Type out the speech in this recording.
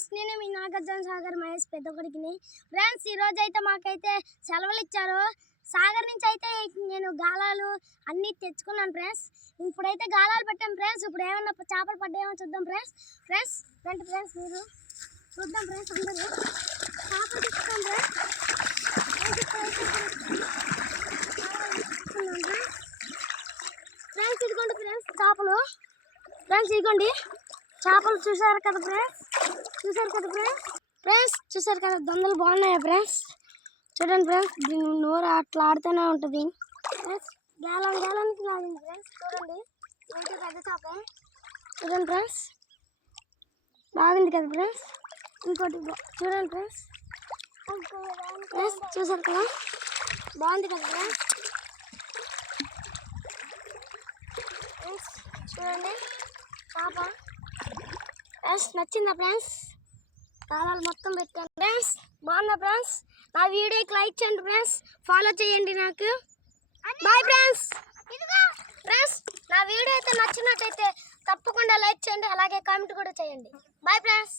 Friends నేను మీ నాగార్జున సాగర్ మహేష్ పెద్ద కొడుకుని ఫ్రెండ్స్ ఈ అయితే మాకైతే సెలవులు ఇచ్చారు సాగర్ నుంచి అయితే నేను గాలాలు అన్నీ తెచ్చుకున్నాను ఫ్రెండ్స్. ఇప్పుడైతే గాలాలు పెట్టాం ఫ్రెండ్స్. ఇప్పుడు ఏమన్నా చేపలు పడ్డాయేమో చూద్దాం ఫ్రెండ్స్. ఫ్రెండ్స్ రండి ఫ్రెండ్స్ మీరు. చూద్దాం ఫ్రెండ్స్ అందరూ. చేపలు తెచ్చుకోండి ఫ్రెండ్స్. ఫ్రెండ్స్ ఇదిగోండి ఫ్రెండ్స్ చేపలు. ఫ్రెండ్స్ ఇదిగోండి. చేపలు చూసారు కదా ఫ్రెండ్స్. చూసారు కదా ఫ్రెండ్స్ ఫ్రెండ్స్ చూసారు కదా దొందలు బాగున్నాయా ఫ్రెండ్స్ చూడండి ఫ్రెండ్స్ దీని నోరు అట్లా ఆడుతూనే ఉంటుంది. ఫ్రెండ్స్ గేలం గేలానికి లాగింది ఫ్రెండ్స్ చూడండి ఏంటి పెద్ద చేప. చూడండి ఫ్రెండ్స్ బాగుంది కదా ఫ్రెండ్స్ ఇంకోటి చూడండి ఫ్రెండ్స్ ఫ్రెండ్స్ చూసారు కదా? బాగుంది కదా ఫ్రెండ్స్ ఫ్రెండ్స్ చూడండి పాప ఫ్రెండ్స్ నచ్చిందా ఫ్రెండ్స్? కాలాలు మొత్తం పెట్టాను. ఫ్రెండ్స్ బాగుందా ఫ్రెండ్స్? నా వీడియోకి లైక్ చేయండి ఫ్రెండ్స్. ఫాలో చేయండి నాకు. బాయ్ ఫ్రెండ్స్ ఫ్రెండ్స్ నా వీడియో అయితే నచ్చినట్టయితే తప్పకుండా లైక్ చేయండి. అలాగే కామెంట్ కూడా చేయండి. Bye friends